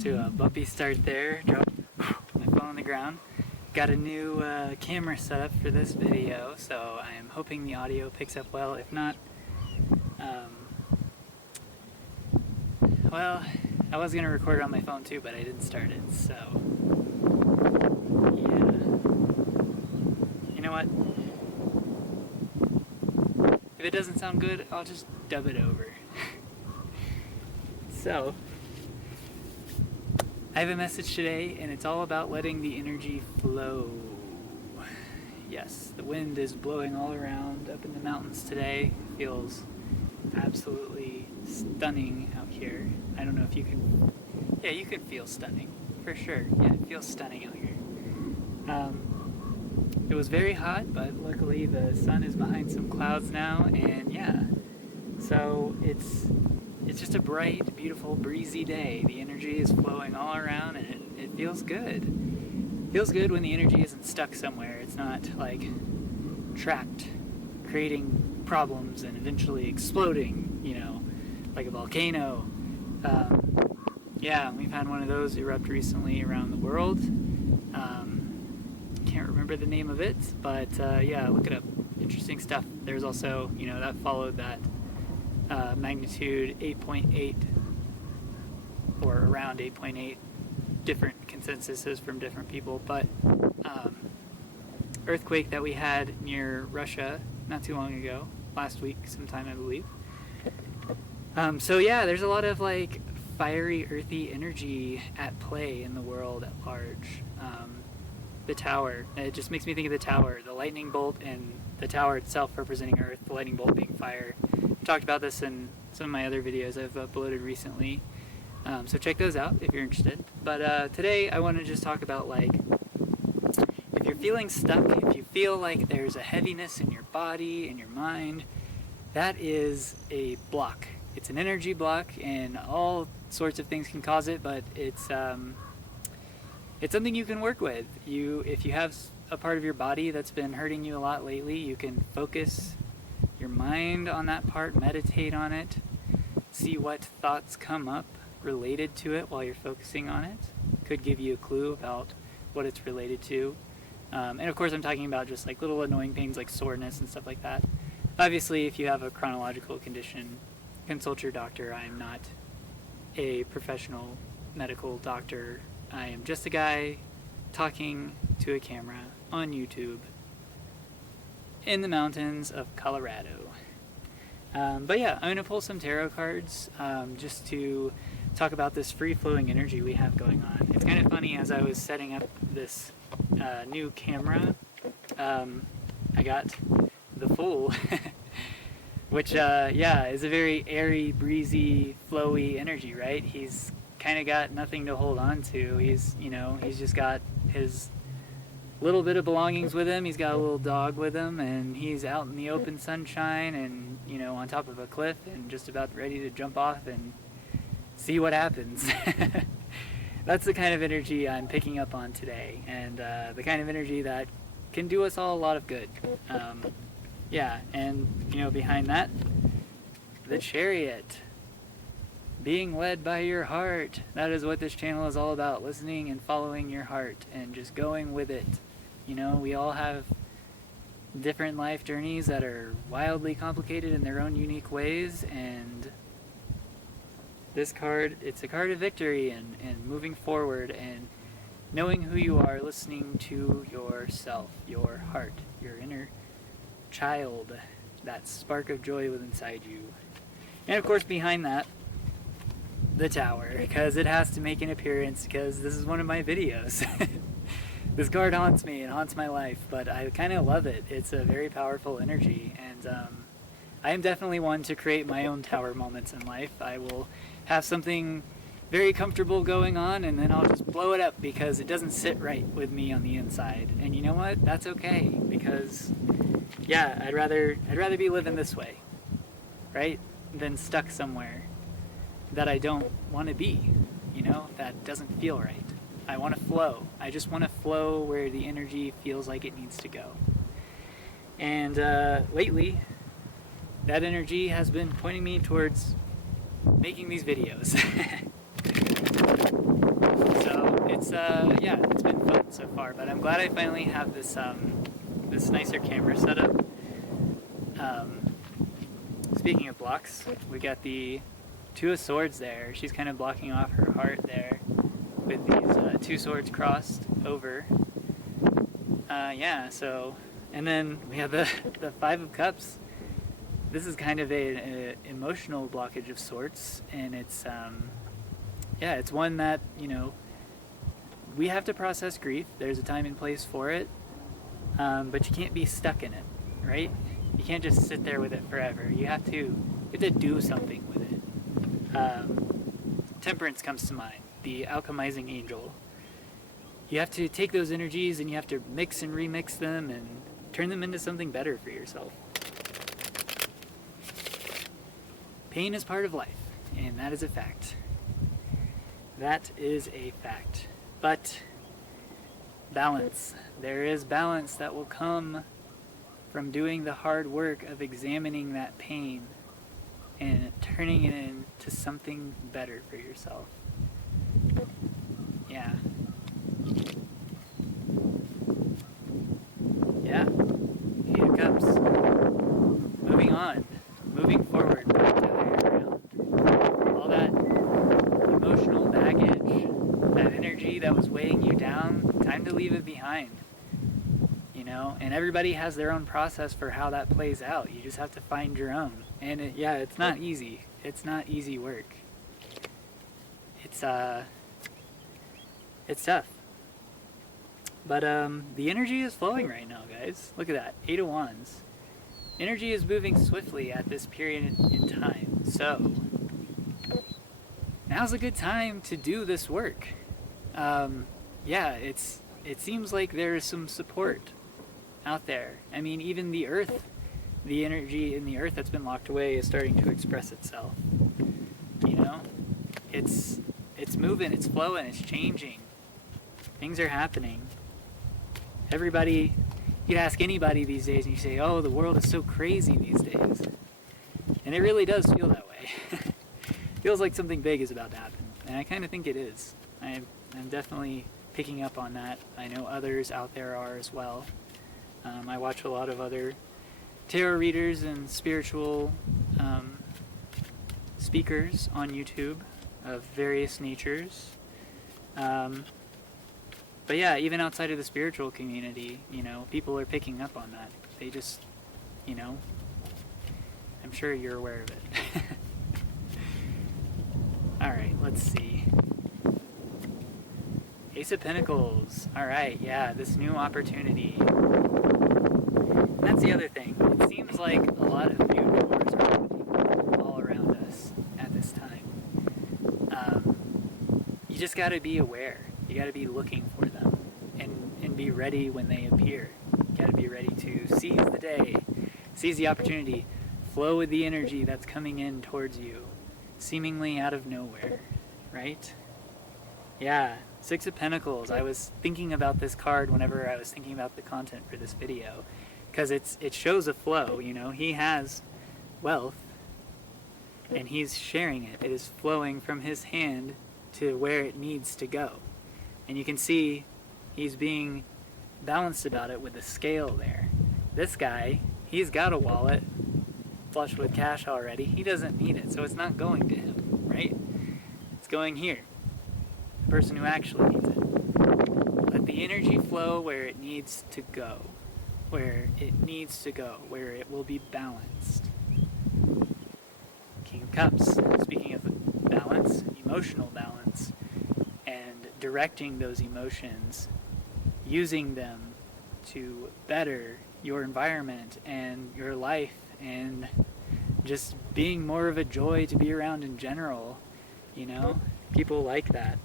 to a bumpy start there. Dropped my phone on the ground. Got a new camera set up for this video, so I am hoping the audio picks up well. If not, well, I was going to record it on my phone too, but I didn't start it, so yeah. You know what? If it doesn't sound good, I'll just dub it over. So, I have a message today, and it's all about letting the energy flow. Yes, the wind is blowing all around up in the mountains today. It feels absolutely stunning out here. I don't know if you can... Yeah, you can feel stunning, for sure. Yeah, it feels stunning out here. It was very hot, but luckily the sun is behind some clouds now, and yeah. So it's just a bright, beautiful, breezy day. The energy is flowing all around, and it feels good. It feels good when the energy isn't stuck somewhere. It's not like trapped, creating problems and eventually exploding, you know, like a volcano. Yeah, we've had one of those erupt recently around the world. Can't remember the name of it, but yeah, look it up. Interesting stuff. There's also, you know, that followed that magnitude 8.8 or around 8.8, different consensuses from different people, but earthquake that we had near Russia not too long ago, last week sometime I believe. So yeah, there's a lot of like fiery, earthy energy at play in the world at large. The tower, it just makes me think of the tower, the lightning bolt, and the tower itself representing Earth, the lightning bolt being fire. I've talked about this in some of my other videos I've uploaded recently, so check those out if you're interested. But today I want to just talk about, like, if you're feeling stuck, if you feel like there's a heaviness in your body, in your mind, that is a block. It's an energy block, and all sorts of things can cause it, but it's something you can work with. If you have a part of your body that's been hurting you a lot lately, you can focus your mind on that part, meditate on it, see what thoughts come up related to it while you're focusing on it. Could give you a clue about what it's related to. And of course I'm talking about just like little annoying pains like soreness and stuff like that. Obviously if you have a chronological condition, consult your doctor. I am not a professional medical doctor. I am just a guy talking to a camera on YouTube in the mountains of Colorado. But yeah, I'm going to pull some tarot cards just to talk about this free-flowing energy we have going on. It's kind of funny, as I was setting up this new camera, I got the Fool, which yeah, is a very airy, breezy, flowy energy, right? He's kind of got nothing to hold on to. He's just got his little bit of belongings with him. He's got a little dog with him, and he's out in the open sunshine and, you know, on top of a cliff and just about ready to jump off and see what happens. That's the kind of energy I'm picking up on today, and the kind of energy that can do us all a lot of good. Yeah, and, you know, behind that, the Chariot. Being led by your heart. That is what this channel is all about. Listening and following your heart and just going with it. You know, we all have different life journeys that are wildly complicated in their own unique ways, and this card, it's a card of victory and moving forward and knowing who you are, listening to yourself, your heart, your inner child, that spark of joy within inside you. And of course behind that, the tower, because it has to make an appearance, because this is one of my videos. This card haunts me and haunts my life, but I kind of love it. It's a very powerful energy, and I am definitely one to create my own tower moments in life. I will have something very comfortable going on, and then I'll just blow it up because it doesn't sit right with me on the inside. And you know what? That's okay, because yeah, I'd rather be living this way, right, than stuck somewhere that I don't want to be, you know, that doesn't feel right. I want to flow. I just want to flow where the energy feels like it needs to go. And lately, that energy has been pointing me towards making these videos. yeah, it's been fun so far, but I'm glad I finally have this this nicer camera setup. Speaking of blocks, we got the Two of Swords there. She's kind of blocking off her heart there with these two swords crossed over. Yeah, so, and then we have the Five of Cups. This is kind of a emotional blockage of sorts, and it's yeah, it's one that, you know, we have to process grief. There's a time and place for it, but you can't be stuck in it, right? You can't just sit there with it forever. You have to do something with it. Temperance comes to mind, the alchemizing angel. You have to take those energies and you have to mix and remix them and turn them into something better for yourself. Pain is part of life, and that is a fact. That is a fact. But balance. There is balance that will come from doing the hard work of examining that pain and turning it into something better for yourself. Yeah. Yeah. Eight of Cups. Moving on. Moving forward. All that emotional baggage, that energy that was weighing you down, time to leave it behind. You know, and everybody has their own process for how that plays out. You just have to find your own. And yeah, it's not easy. It's not easy work. It's tough. But the energy is flowing right now, guys. Look at that. 8 of Wands. Energy is moving swiftly at this period in time. So now's a good time to do this work. Yeah, it seems like there is some support out there. I mean, even the earth, the energy in the earth that's been locked away is starting to express itself. You know, it's moving, it's flowing, it's changing. Things are happening. Everybody, you'd ask anybody these days and you say, oh, the world is so crazy these days. And it really does feel that way. Feels like something big is about to happen. And I kind of think it is. I'm definitely picking up on that. I know others out there are as well. I watch a lot of other tarot readers and spiritual speakers on YouTube of various natures. But yeah, even outside of the spiritual community, you know, people are picking up on that. They just, you know, I'm sure you're aware of it. Alright, let's see. Ace of Pentacles. Alright, yeah, this new opportunity. That's the other thing. It seems like a lot of new doors are opening all around us at this time. You just gotta be aware. You gotta be looking for them and be ready when they appear. You gotta be ready to seize the day, seize the opportunity, flow with the energy that's coming in towards you, seemingly out of nowhere, right? Yeah, Six of Pentacles. I was thinking about this card whenever I was thinking about the content for this video, because it shows a flow, you know. He has wealth, and he's sharing it. It is flowing from his hand to where it needs to go. And you can see he's being balanced about it with the scale there. This guy, he's got a wallet flush with cash already. He doesn't need it, so it's not going to him, right? It's going here. The person who actually needs it. Let the energy flow where it needs to go. Where it needs to go. Where it will be balanced. King of Cups. Speaking of balance, emotional balance, and directing those emotions, using them to better your environment and your life, and just being more of a joy to be around in general. You know, people like that.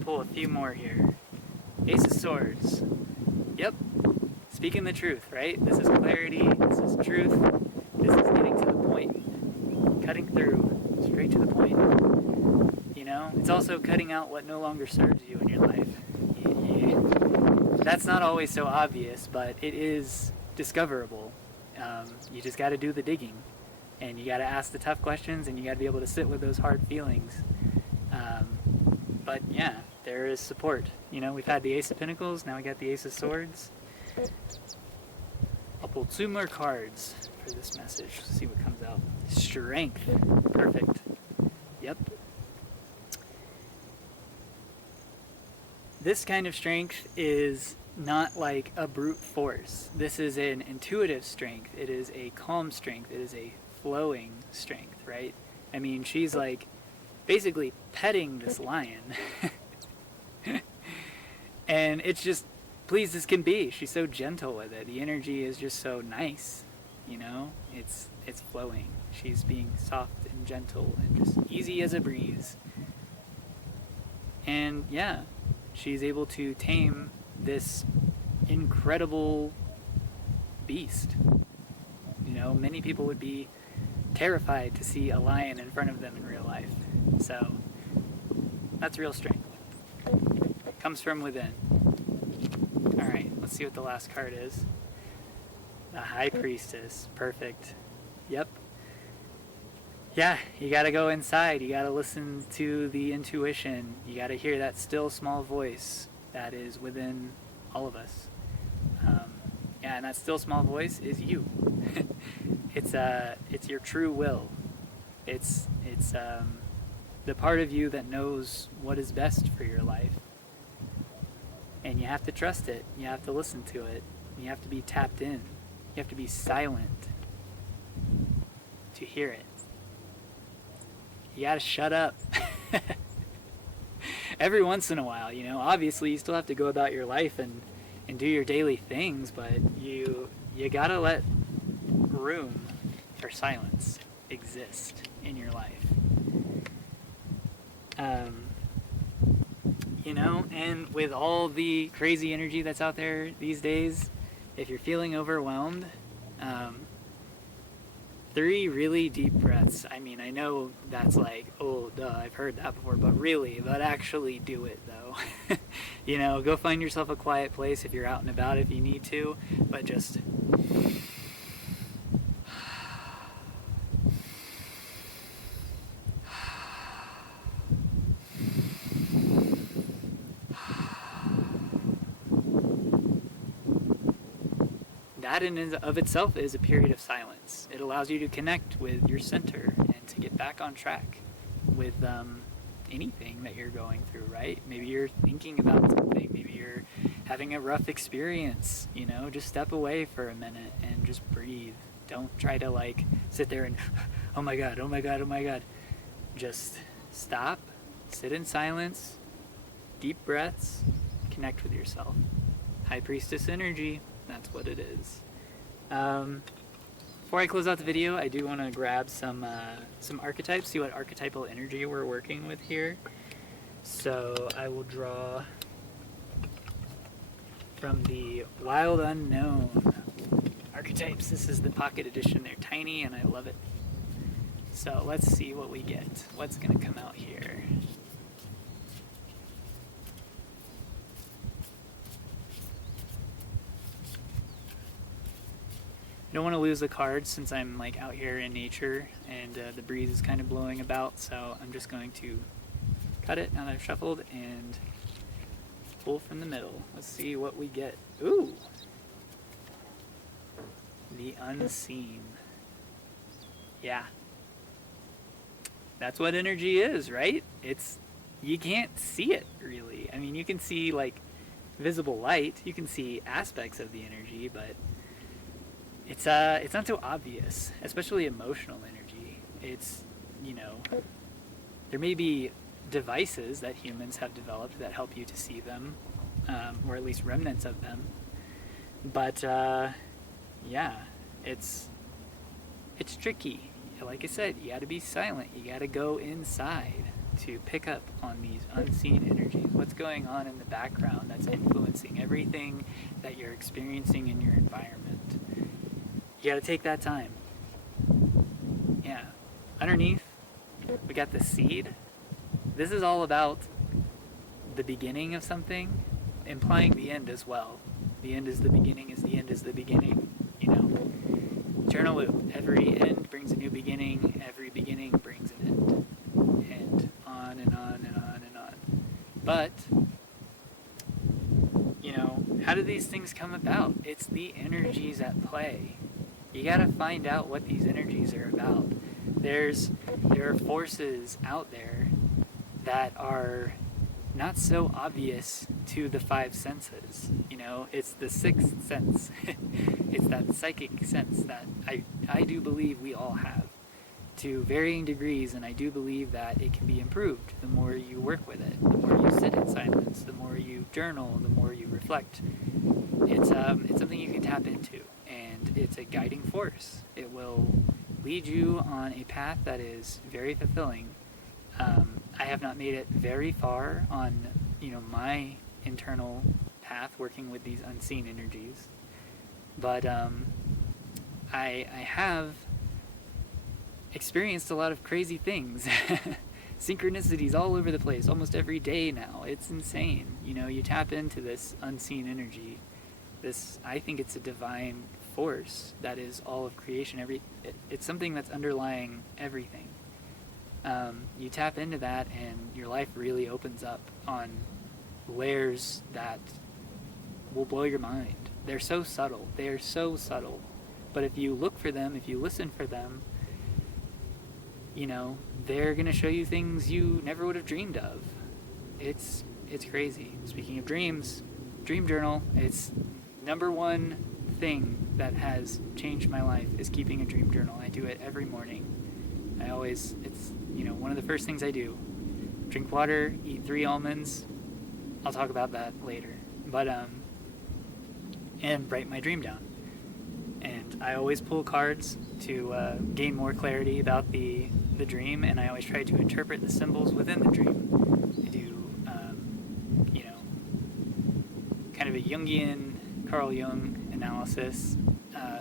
Pull a few more here. Ace of Swords. Yep. Speaking the truth, right? This is clarity, this is truth, this is getting to the point. Cutting through, straight to the point. You know? It's also cutting out what no longer serves you in your life. That's not always so obvious, but it is discoverable. You just got to do the digging. And you got to ask the tough questions, and you got to be able to sit with those hard feelings. But yeah, there is support. You know, we've had the Ace of Pentacles, now we got the Ace of Swords. I'll pull 2 more cards for this message. Let's see what comes out. Strength. Perfect. Yep. This kind of strength is not like a brute force. This is an intuitive strength. It is a calm strength. It is a flowing strength, right? I mean, she's like basically petting this lion. And it's just pleased as can be. She's so gentle with it. The energy is just so nice, you know? It's flowing. She's being soft and gentle and just easy as a breeze. And yeah, she's able to tame this incredible beast. You know, many people would be terrified to see a lion in front of them in real life. So that's real strength. Comes from within. Alright, let's see what the last card is. The High Priestess. Perfect. Yep. Yeah, you gotta go inside. You gotta listen to the intuition. You gotta hear that still small voice that is within all of us. Yeah, and that still small voice is you. It's your true will. It's the part of you that knows what is best for your life. And you have to trust it. You have to listen to it. You have to be tapped in. You have to be silent to hear it. You gotta shut up. Every once in a while, you know. Obviously, you still have to go about your life and do your daily things, but you gotta let room for silence exist in your life. You know, and with all the crazy energy that's out there these days, if you're feeling overwhelmed, 3 really deep breaths. I mean, I know that's like, oh, duh, I've heard that before, but actually do it, though. You know, go find yourself a quiet place if you're out and about if you need to, but just... That in and of itself is a period of silence. It allows you to connect with your center and to get back on track with anything that you're going through, right? Maybe you're thinking about something. Maybe you're having a rough experience, you know? Just step away for a minute and just breathe. Don't try to like sit there and, oh my God, oh my God, oh my God. Just stop, sit in silence, deep breaths, connect with yourself. High Priestess energy. That's what it is. Before I close out the video, I do want to grab some archetypes, see what archetypal energy we're working with here. So I will draw from the Wild Unknown archetypes. This is the pocket edition. They're tiny and I love it. So let's see what we get. What's going to come out here? I don't want to lose the cards since I'm like out here in nature and the breeze is kind of blowing about, so I'm just going to cut it now that I've shuffled and pull from the middle. Let's see what we get. Ooh! The Unseen. Yeah. That's what energy is, right? You can't see it really. I mean, you can see like visible light, you can see aspects of the energy, but it's not so obvious, especially emotional energy. It's, you know, there may be devices that humans have developed that help you to see them, or at least remnants of them. But yeah, it's tricky. Like I said, you got to be silent. You got to go inside to pick up on these unseen energies. What's going on in the background that's influencing everything that you're experiencing in your environment. You got to take that time. Yeah. Underneath, we got the seed. This is all about the beginning of something, implying the end as well. The end is the beginning, is the end is the beginning, you know. eternal loop. Every end brings a new beginning, every beginning brings an end. And on and on and on and on. But, how do these things come about? It's the energies at play. You gotta find out what these energies are about. There are forces out there that are not so obvious to the five senses. It's the sixth sense. It's that psychic sense that I do believe we all have to varying degrees, and I do believe that it can be improved the more you work with it, the more you sit in silence, the more you journal, the more you reflect. It's something you can tap into, and it's a guiding force. It will lead you on a path that is very fulfilling. I have not made it very far on, my internal path working with these unseen energies, but I have experienced a lot of crazy things. Synchronicities all over the place, almost every day now. It's insane. You tap into this unseen energy. I think it's a divine force that is all of creation. It's something that's underlying everything. You tap into that and your life really opens up on layers that will blow your mind. They're so subtle. They are so subtle. But if you look for them, if you listen for them, they're going to show you things you never would have dreamed of. It's crazy. Speaking of dreams, dream journal, it's number one thing that has changed my life is keeping a dream journal. I do it every morning. It's one of the first things I do. Drink water, eat 3 almonds. I'll talk about that later. But, and write my dream down. And I always pull cards to gain more clarity about the dream, and I always try to interpret the symbols within the dream. I do, kind of a Jungian, Carl Jung analysis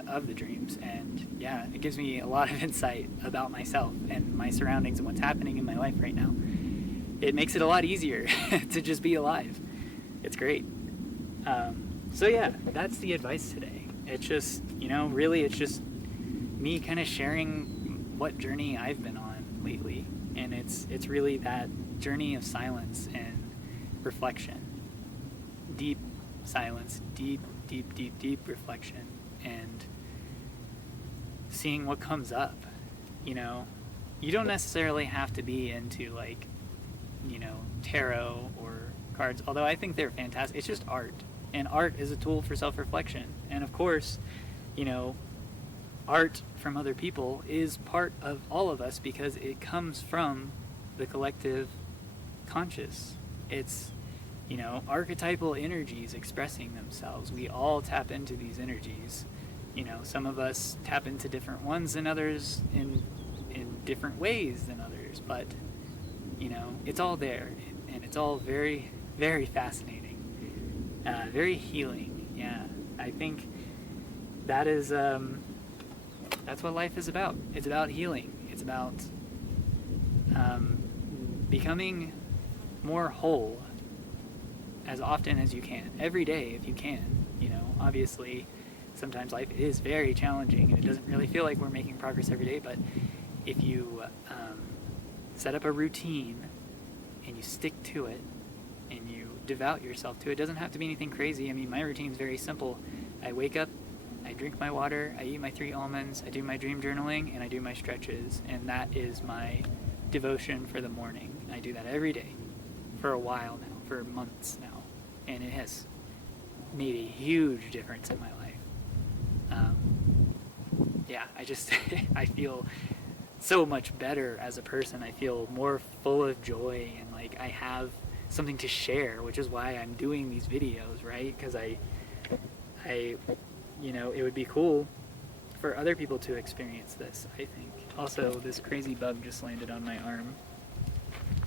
of the dreams, and yeah, it gives me a lot of insight about myself and my surroundings and what's happening in my life right now. It makes it a lot easier to just be alive. It's great. So yeah, that's the advice today. It's just, really it's just me kind of sharing what journey I've been on lately, and it's really that journey of silence and reflection. Deep silence, deep reflection, and seeing what comes up. You don't necessarily have to be into tarot or cards, although I think they're fantastic. It's just art, and art is a tool for self-reflection. And of course, art from other people is part of all of us because it comes from the collective conscious. It's archetypal energies expressing themselves. We all tap into these energies. Some of us tap into different ones than others in different ways than others, but it's all there, and it's all very, very fascinating, very healing. Yeah, I think that is that's what life is about. It's about healing. It's about becoming more whole as often as you can, every day if you can. Obviously sometimes life is very challenging and it doesn't really feel like we're making progress every day, but if you set up a routine and you stick to it and you devote yourself to it, it doesn't have to be anything crazy. I mean, my routine's very simple. I wake up, I drink my water, I eat my 3 almonds, I do my dream journaling, and I do my stretches, and that is my devotion for the morning. I do that every day for a while now, for months now, and it has made a huge difference in my life. I feel so much better as a person. I feel more full of joy, and I have something to share, which is why I'm doing these videos, right? Because I it would be cool for other people to experience this, I think. Also, this crazy bug just landed on my arm.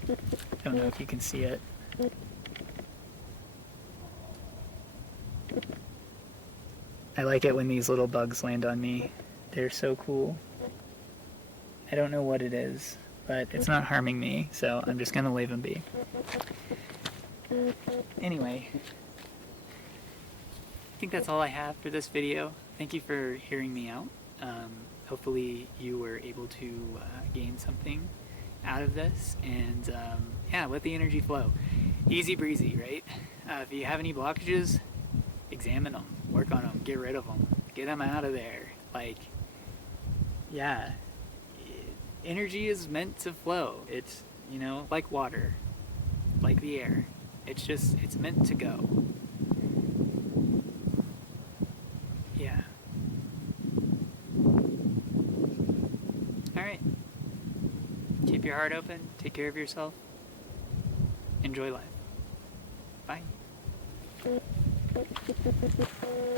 I don't know if you can see it. I like it when these little bugs land on me. They're so cool. I don't know what it is, but it's not harming me, so I'm just gonna leave them be. Anyway, I think that's all I have for this video. Thank you for hearing me out. Hopefully you were able to gain something out of this, and yeah, let the energy flow. Easy breezy, right? If you have any blockages, examine them, work on them, get rid of them, get them out of there. Like, yeah, energy is meant to flow. It's, you know, like water, like the air. It's meant to go. Yeah. All right. Keep your heart open. Take care of yourself. Enjoy life. Bye.